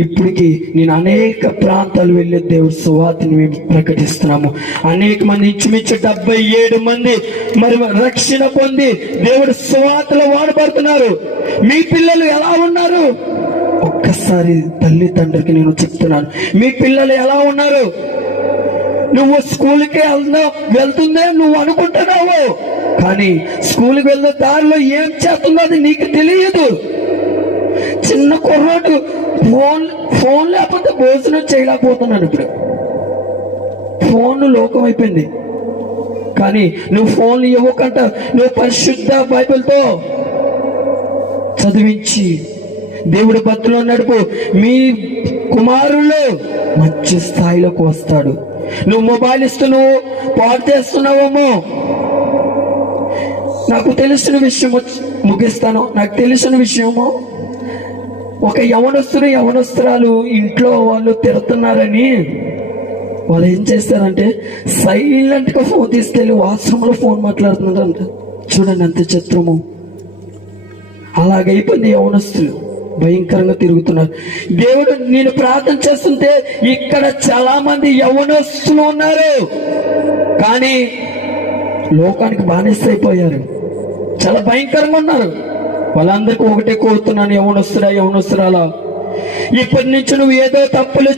ఇప్పటికి నేను అనేక ప్రాంతాలు వెళ్ళి దేవుడి సువార్తని మేము ప్రకటిస్తున్నాము. అనేక మంది, ఇంచుమించు 77 మంది మరి రక్షణ పొంది దేవుడి సువార్తలో వాడబడుతున్నారు. మీ పిల్లలు ఎలా ఉన్నారు? ఒక్కసారి తల్లి తండ్రికి నేను చెప్తున్నాను, మీ పిల్లలు ఎలా ఉన్నారు? నువ్వు స్కూల్కి వెళ్తుందే నువ్వు అనుకుంటున్నావు, కానీ స్కూల్కి వెళ్ళే దారిలో ఏం చేస్తుందో అది నీకు తెలియదు. చిన్న కుర్రాడు ఫోన్ లేకపోతే భోజనం చేయలేకపోతున్నాను. ఇప్పుడు ఫోన్ లోకం అయిపోయింది. కానీ నువ్వు ఫోన్లు ఇవ్వకంట, నువ్వు పరిశుద్ధ బైబిల్తో చదివించి దేవుడి భక్తులు నడుపు, మీ కుమారులు మంచి స్థాయిలోకి వస్తాడు. నువ్వు మొబైల్ ఇస్తూ నువ్వు పాడు చేస్తున్నావేమో. నాకు తెలిసిన విషయం ముగిస్తాను. నాకు తెలిసిన విషయము, ఒక యవనస్తురాలు ఇంట్లో వాళ్ళు తిడుతున్నారని వాళ్ళు ఏం చేస్తారంటే సైలెంట్గా ఫోన్ తీసుకెళ్ళి వాట్సాప్లో ఫోన్ మాట్లాడుతున్నారంట. చూడండి అంత చిత్రము. అలాగైపోయింది. యవనస్తులు భయంకరంగా తిరుగుతున్నారు. దేవుడు నేను ప్రార్థన చేస్తుంటే ఇక్కడ చాలా మంది యవనస్తులు ఉన్నారు, కానీ లోకానికి బానిసైపోయారు. చాలా భయంకరంగా ఉన్నారు. వాళ్ళందరికీ ఒకటే కోరుతున్నాను, యవనస్తురా, ఇప్పటి నుంచి నువ్వు ఏదో తప్పులు